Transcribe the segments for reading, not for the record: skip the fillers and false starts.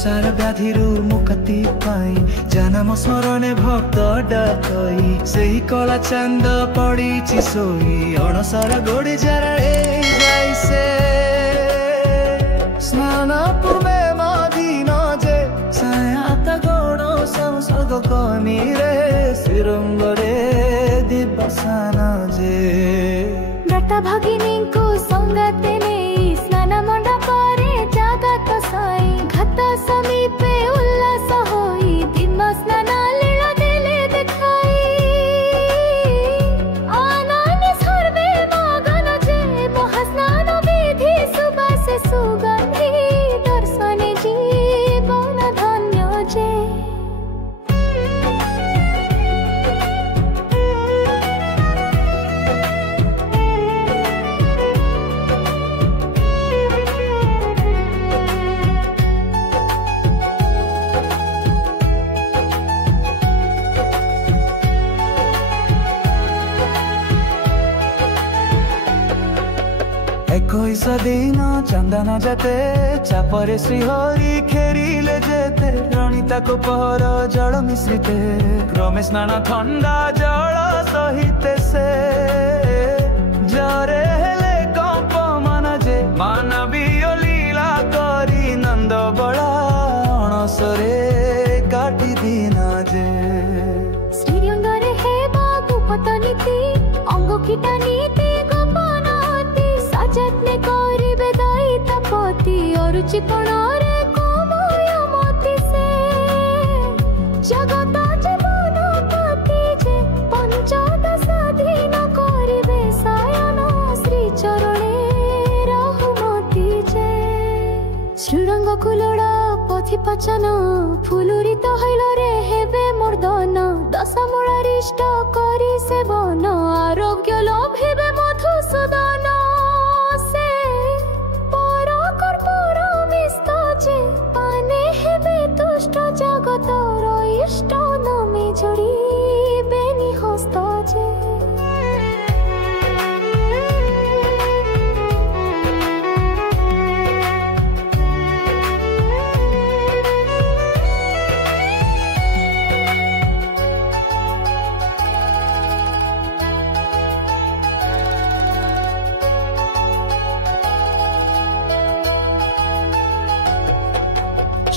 संसार व्याधिरू मुक्ति पाई जानम स्मरणे भक्त डाकई सेही कला चांद पड़ी सोई अणसर गोड़ी जराए जाइसे स्नान पूर्वे मदिन जे सायात गौण संसर्ग कमी रे श्रीरंगरे दिवसान जे व्रत भगिनी को संगते नहीं स्नान मंडपरे जागत साई घत समीपे उल्लास होई दिम स्नान लीला देले देखाई आनंद सर्वे मगन जे महास्नान विधि सुबास सुगंधी दर्शन जीवन धन्य जे एकोईस दिन चंदन जते चापरे श्रीहरि खेरिले जेते रणिता को पहर जल मिश्रिते क्रमे स्नान ठंडा जल सहिते से जरे हेले कंप मन जे मानवीय लीला करी नंद बड़ा अणसरे काटी दीना जे श्रीरंगरे हे बाबू पतनीति अंग किटा नीति जत्ने करिबे दैतपति अरुचिपणारे कोमयमति से जगत जीवनपति जे पंचदश दिन करिबे शयन श्री चरणे रहुमति जे श्रीरंग कुलड़ा पथि पचन फुलुरित हईल रे हेबे मर्दन दशमूलारिष्ट करी सेवन आरोग्य लभिबे मधुसूदन जगतर इष्ट नमे जोड़ी बेनी हस्त जे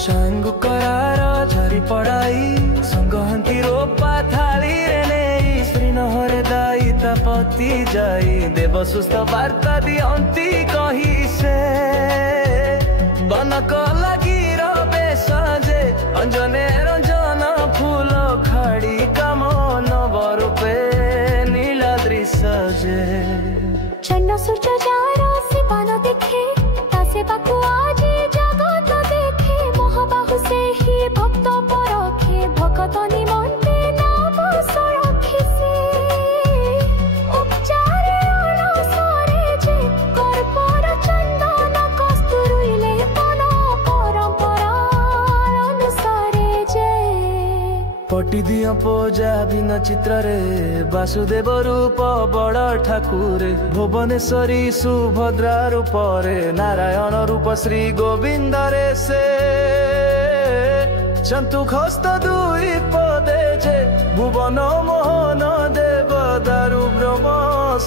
सांग करार झरी पड़ाई संगहंती रोपा थाली रे नहीं श्रीनहरे दायिता पति जाई देव सुस्थ वार्ता दियंती कही से बनक लगी रबे सजे अंजने रंजन फूल खाड़ी काम नवरूपे नीला दृश्य जे चन्न सूर्य जार से पान देखे तासे बाकु आज जगत देखे महाबाहु से ही भक्त परखे भगत निमंते नाम सरखी से उपचार अणसरे जे कर्पूर चंदन कस्तूरी पन परंपरा अनुसारे जे पटी दिया पूजा बिना चित्र रे वासुदेव रूप बड़ ठाकुर भुवनेश्वरी सुभद्रा रूप रे नारायण रूप श्री गोविंद रे से चंतुक हस्त दुई पदे जे भुवन मोहन देव दारु ब्रह्म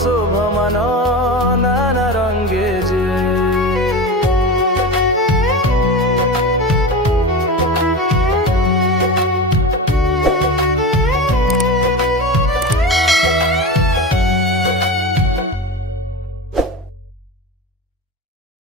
शोभमान नाना